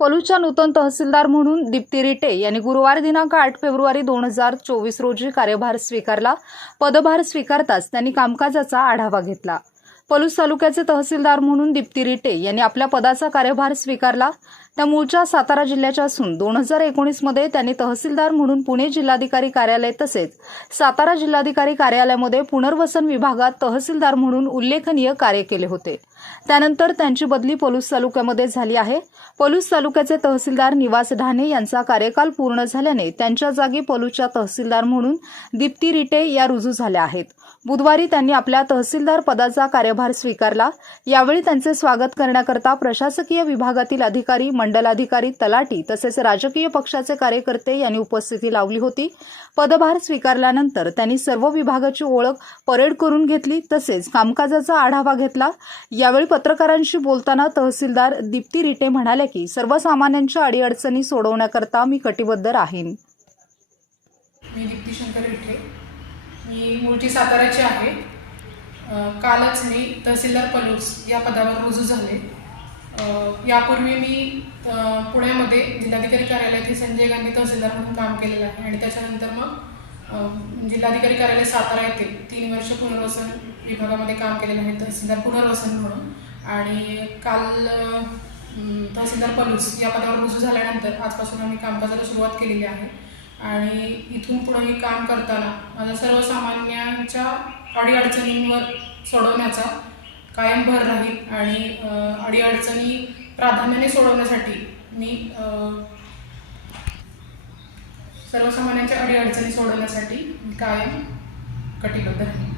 पलूच्या नूतन तहसीलदार म्हणून दीप्ती रिटे यांनी गुरुवार दिनांक आठ फेब्रुवारी दोन हजार चोवीस रोजी कार्यभार स्वीकारला. पदभार स्वीकारताच त्यांनी कामकाजाचा आढावा घेतला. पलूस तालुक्याचे तहसीलदार म्हणून दीप्ती रिटे यांनी आपल्या पदाचा कार्यभार स्वीकारला. त्या मूळच्या सातारा जिल्ह्याच्या असून दोन हजार एकोणीसमध्ये त्यांनी तहसीलदार म्हणून पुणे जिल्हाधिकारी कार्यालय तसेच सातारा जिल्हाधिकारी कार्यालयामध्ये पुनर्वसन विभागात तहसीलदार म्हणून उल्लेखनीय कार्य केले होते. त्यानंतर त्यांची बदली पलूस तालुक्यामध्ये झाली आहे. पलूस तालुक्याचे तहसीलदार निवास ढाणे यांचा कार्यकाल पूर्ण झाल्याने त्यांच्या जागी पलूसच्या तहसीलदार म्हणून दीप्ती रिटे या रुजू झाल्या आहेत. बुधवारी त्यांनी आपल्या तहसीलदार पदाचा कार्यभार स्वीकारला. यावेळी त्यांचे स्वागत करण्याकरता प्रशासकीय विभागातील अधिकारी मंडलाधिकारी तलाटी तसेच राजकीय पक्षाचे कार्यकर्ते यांनी उपस्थिती लावली होती. पदभार स्वीकारल्यानंतर त्यांनी सर्व विभागाची ओळख परेड करून घेतली तसेच कामकाजाचा आढावा घेतला. यावेळी पत्रकारांशी बोलताना तहसीलदार दीप्ती रिटे म्हणाल्या की सर्वसामान्यांच्या अडीअडचणी सोडवण्याकरता मी कटिबद्ध राहीन. मी दीप्ती शंकर विठे मी मूळची साताऱ्याची आहे. कालच मी तहसीलदार पलूस या पदावर रुजू झाले. यापूर्वी मी पुण्यामध्ये जिल्हाधिकारी कार्यालयात संजय गांधी तहसीलदार म्हणून काम केलेलं आहे आणि त्याच्यानंतर मग जिल्हाधिकारी कार्यालय सातारा येथे तीन वर्ष पुनर्वसन विभागामध्ये काम केलेलं आहे तहसीलदार पुनर्वसन म्हणून. आणि काल तहसीलदार पलूस या पदावर रुजू झाल्यानंतर आजपासून आम्ही कामकाजाला सुरुवात केलेली आहे. आणि इथून पुढे हे काम करताना माझा सर्वसामान्यांच्या अडीअडचणींवर सोडवण्याचा कायम भर राहील आणि अडीअडचणी प्राधान्याने सोडवण्यासाठी मी सर्वसामान्यांच्या अडीअडचणी सोडवण्यासाठी कायम कटिबद्ध राहील